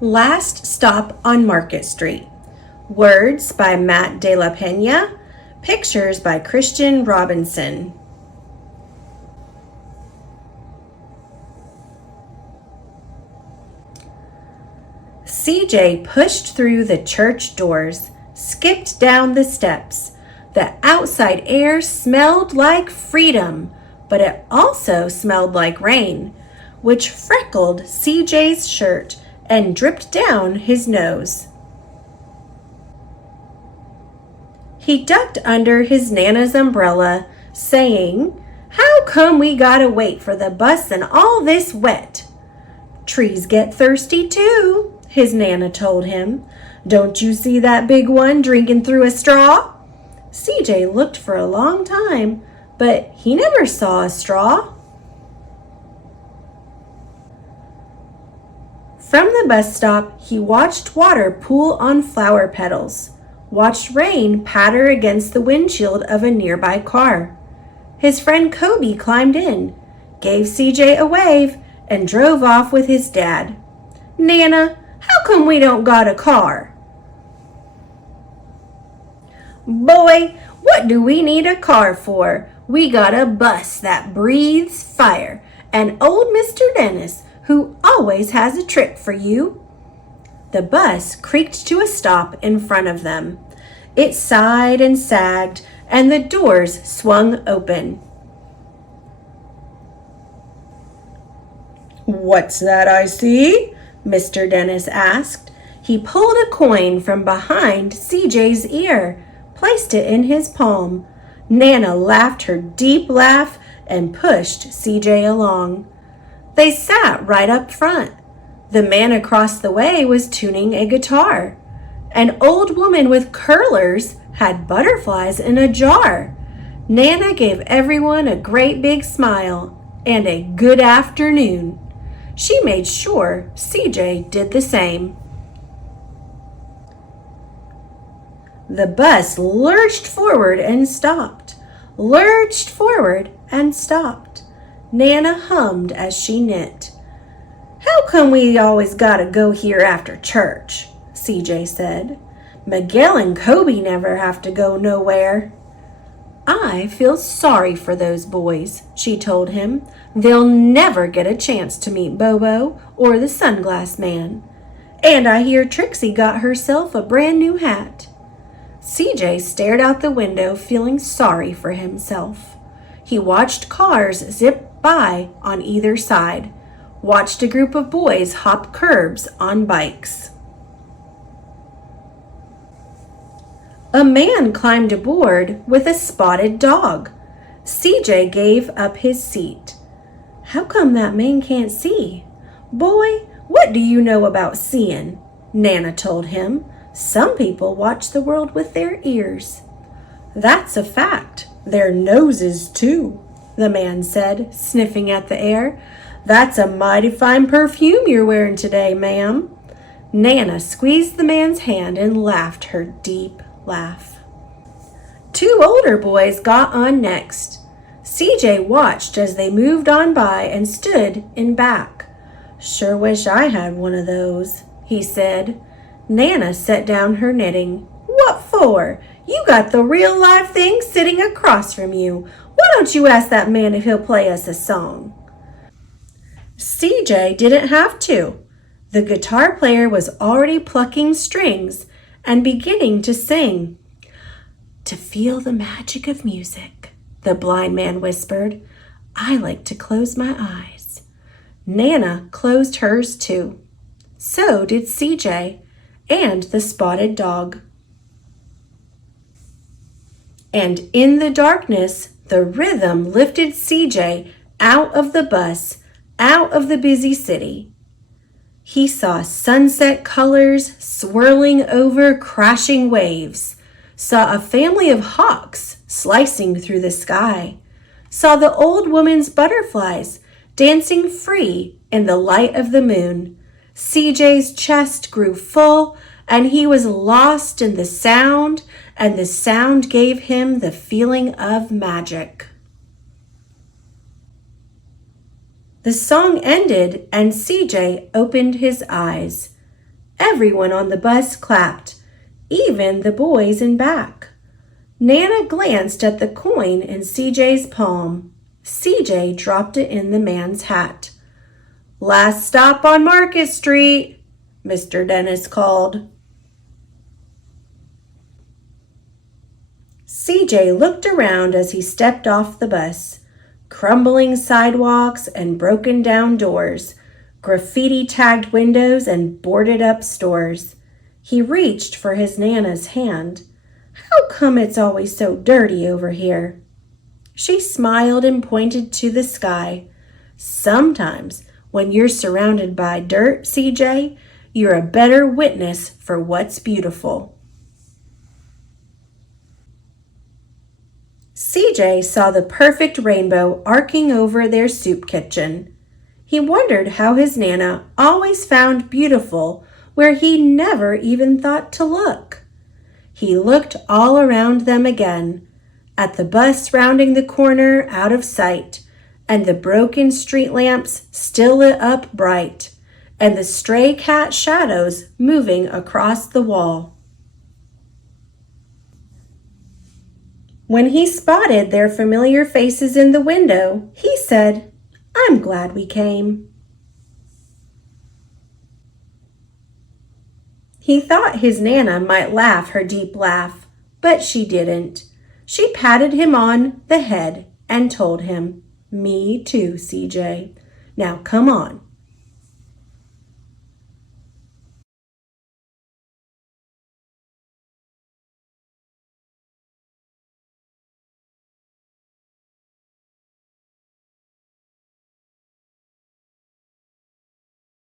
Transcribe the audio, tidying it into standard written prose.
Last Stop on Market Street. Words by Matt de la Peña. Pictures by Christian Robinson. CJ pushed through the church doors, skipped down the steps. The outside air smelled like freedom, but it also smelled like rain, which freckled CJ's shirt and dripped down his nose. He ducked under his Nana's umbrella, saying, "How come we gotta wait for the bus and all this wet?" "Trees get thirsty too," his Nana told him. "Don't you see that big one drinking through a straw?" CJ looked for a long time, but he never saw a straw. From the bus stop, he watched water pool on flower petals, watched rain patter against the windshield of a nearby car. His friend Kobe climbed in, gave CJ a wave, and drove off with his dad. "Nana, how come we don't got a car?" "Boy, what do we need a car for? We got a bus that breathes fire, and old Mr. Dennis, who always has a trick for you." The bus creaked to a stop in front of them. It sighed and sagged, and the doors swung open. "What's that I see?" Mr. Dennis asked. He pulled a coin from behind CJ's ear, placed it in his palm. Nana laughed her deep laugh and pushed CJ along. They sat right up front. The man across the way was tuning a guitar. An old woman with curlers had butterflies in a jar. Nana gave everyone a great big smile and a good afternoon. She made sure CJ did the same. The bus lurched forward and stopped, lurched forward and stopped. Nana hummed as she knit. "How come we always gotta go here after church?" CJ said. "Miguel and Kobe never have to go nowhere." "I feel sorry for those boys," she told him. "They'll never get a chance to meet Bobo or the sunglass man. And I hear Trixie got herself a brand new hat." CJ stared out the window, feeling sorry for himself. He watched cars zip by on either side, watched a group of boys hop curbs on bikes. A man climbed aboard with a spotted dog. CJ gave up his seat. "How come that man can't see?" "Boy, what do you know about seeing?" Nana told him. "Some people watch the world with their ears." "That's a fact. Their noses, too," the man said, sniffing at the air. "That's a mighty fine perfume you're wearing today, ma'am." Nana squeezed the man's hand and laughed her deep laugh. Two older boys got on next. CJ watched as they moved on by and stood in back. "Sure wish I had one of those," he said. Nana set down her knitting. "What for? You got the real live thing sitting across from you. Why don't you ask that man if he'll play us a song?" CJ didn't have to. The guitar player was already plucking strings and beginning to sing. "To feel the magic of music," the blind man whispered, "I like to close my eyes." Nana closed hers too. So did CJ and the spotted dog. And in the darkness, the rhythm lifted CJ out of the bus, out of the busy city. He saw sunset colors swirling over crashing waves, saw a family of hawks slicing through the sky, saw the old woman's butterflies dancing free in the light of the moon. CJ's chest grew full, and he was lost in the sound, and the sound gave him the feeling of magic. The song ended, and CJ opened his eyes. Everyone on the bus clapped, even the boys in back. Nana glanced at the coin in CJ's palm. CJ dropped it in the man's hat. "Last stop on Market Street," Mr. Dennis called. CJ looked around as he stepped off the bus. Crumbling sidewalks and broken down doors, graffiti-tagged windows and boarded-up stores. He reached for his Nana's hand. "How come it's always so dirty over here?" She smiled and pointed to the sky. "Sometimes, when you're surrounded by dirt, CJ, you're a better witness for what's beautiful." CJ saw the perfect rainbow arcing over their soup kitchen. He wondered how his Nana always found beautiful where he never even thought to look. He looked all around them again, at the bus rounding the corner out of sight, and the broken street lamps still lit up bright, and the stray cat shadows moving across the wall. When he spotted their familiar faces in the window, he said, "I'm glad we came." He thought his Nana might laugh her deep laugh, but she didn't. She patted him on the head and told him, "Me too, CJ. Now come on,